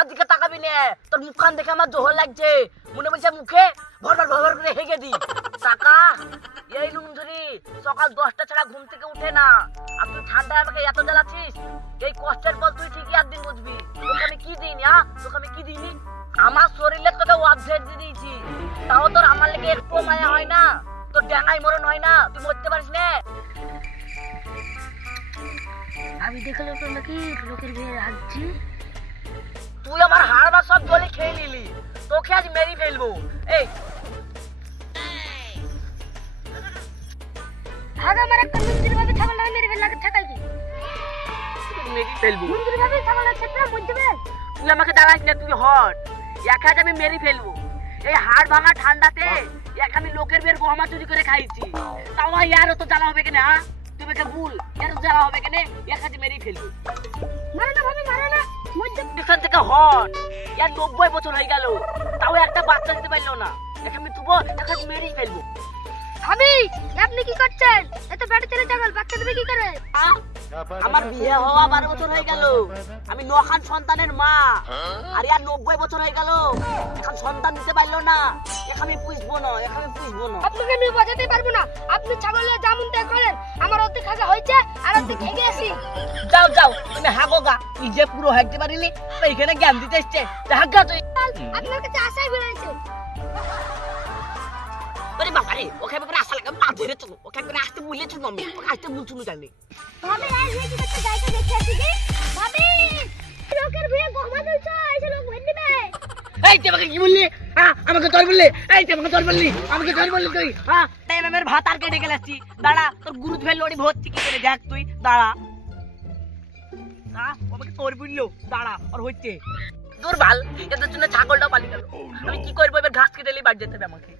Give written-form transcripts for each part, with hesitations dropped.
আমার দিকে তাকাবি না, তোর মুখখান দেখে আমার জোহর লাগছে, মনে বলছে মুখে ভরভর ভরভর করে হেগে দি। টাকা এই লুঞ্জুরি সকাল 10টা ছাড়া ঘুম থেকে উঠে না, আর তুই ঠান্ডায় আমাকে এত জ্বালাচ্ছিস। এই কষ্টের ফল তুই ঠিকই একদিন বুঝবি। তোকে আমি কি দিইনি? তোকে আমি কি দিইনি? আমার শরীরে তোকে অবজেক্ট দিয়ে দিয়েছি, তাও তোর আমার লেগে একটু মায়া হয় না, তোর ড্যাঙাই মরণ হয় না, তুই মরতে পারিস না। আমি দেখলাম তো নাকি লোকের বিয়ে রাখছি। তুই আমার হাড় বা সব গলে খেয়ে নিলি, তোকে আজ মেরে ফেলবো। এই ভাগা আমার একটা মন্দির ভাবে ছাগলটা মেরে ফেললা ঠেকাই দি, মেরে ফেলবো। মন্দির ভাবে ছাগলটা ছেপড়া বুঝতে পার। তুই আমাকে দাঁড়াইস না, তুই হট এক আজ আমি মেরে ফেলবো। এই হাড় ভাঙা ঠান্ডাতে এক আমি লোকের বের গহমা চুরি করে খাইছি, তাও ইয়ারও তো জ্বালা হবে কেন? তুমি কে ভুল ইয়ার জ্বালা হবে কেন? এক আজ মেরে ফেলবো। মারো না ভাবি, মারো না। মধ্যে এখান থেকে হট, ইয়ার 90 বছর হয়ে গেল, তাও একটা বাচ্চা দিতে পারলো না, এক আমি তুবো এক আজ মেরেই ফেলবো। ভাবি আপনি কি করছেন? এত পেটে ছেলে ছাগল বাচ্চা দেবে কি করে? আমার বিয়ে হওয়া 12 বছর হয়ে গেল, আমি 9 খান সন্তানের মা, আর ইয়ার 90 বছর হয়ে গেল, এখন সন্তান দিতে পারলো না, এখন আমি পুষবো না, এখন আমি পুষবো না। আপনাকে আমি বোঝাতে পারবো না, আপনি ছাগলের যেমনটা করেন আমার অর্ধেক খাগা হয়েছে আর অর্ধেক খেয়ে আসি। যাও যাও তুমি হাগো গা, নিজে পুরো হাঁকতে পারিনি, এইখানে জ্ঞান দিতে এসছে, হাগা তুই। আপনার কাছে আশাই বেড়েছে। আরে বাবা রে, ওকে একবার আসা লাগে পা ধরে চলো, ওকে একবার আসতে বলেছো না, আমি ওকে আসতে বলছো না জানি। ভাবি এই যে কি করতে যাইতে দেখে আসি কি? ভাবি লোকের বিয়ে গহমা দিলছো, এসে লোক ভেন দিবে। এই তুই আমাকে কি বললি? আমাকে তোর বললি? এই তুই আমাকে তোর বললি? আমাকে তোর বললি তুই? তাই আমি আমার ভাত আর কেটে গেলাচ্ছি, দাঁড়া তোর গুরু ফেল লড়ি ভর্তি কি করে দেখ তুই, দাঁড়া। আমাকে তোর বললো, দাঁড়া আর হচ্ছে দুর্বল, এদের জন্য ছাগলটাও পালিয়ে গেল, আমি কি করবো? এবার ঘাস কেটে বাড়ি যেতে হবে আমাকে।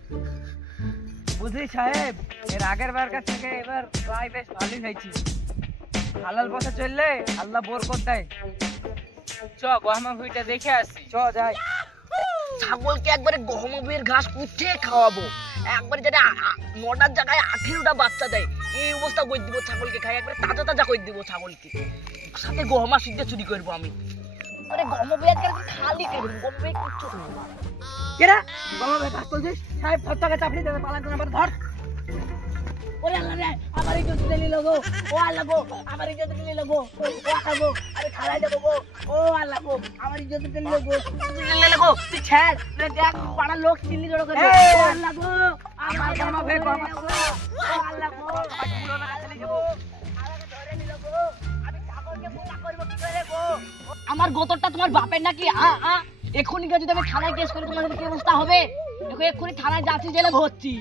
বুঝলি সাহেব, এর আগের বার কাছ থেকে এবার প্রায় বেশ ভালোই হয়েছি। হালাল পথে চললে আল্লাহ বরকত দেয়। চ গহমা ভুঁইটা দেখে আসি, চ যাই। ছাগলকে একবারে গহম বইয়ের ঘাস কুটে খাওয়াবো, একবারে যেটা 9টার জায়গায় 18টা বাচ্চা দেয়, এই অবস্থা করে দিব ছাগলকে, খাই একবারে তাজা তাজা করে দিব ছাগলকে, সাথে গহমা সিদ্ধ চুরি করবো আমি। আরে গহম বই আজকাল খালি করবো, গহম বই কিচ্ছু করবো না। কেরা গহম বই ঘাস তুলছিস? সাহেব ফটকে চাপড়ি দেবে, পালান করে ধর। ওরে আল্লাহ রে, আমার ইজ্জত নিয়ে নিল গো, ও আল্লাহ গো, আমার ইজ্জত নিয়ে নিল গো, ও আল্লাহ গো, আমি খালাই দেবো গো, ও আল্লাহ গো, আমার ইজ্জত নিয়ে নিল গো, নিলে গো, তুই ছাড়, দেখ পাড়ার লোক চিল্লি জড়ো করে, ও আল্লাহ গো, আমার গহমা বই গো, ও আল্লাহ গো, আমার পুরো না চলে যাবো, আমাকে ধরে নিল গো, আমি ছাগলকে মোটা করবো কি করে গো? আমার গোতরটা তোমার বাপের নাকি? এক্ষুনি যদি আমি থানায় কেস করি তোমাদের কি অবস্থা হবে? দেখো এক্ষুনি থানায় যাচ্ছি, জেলে ভর্তি।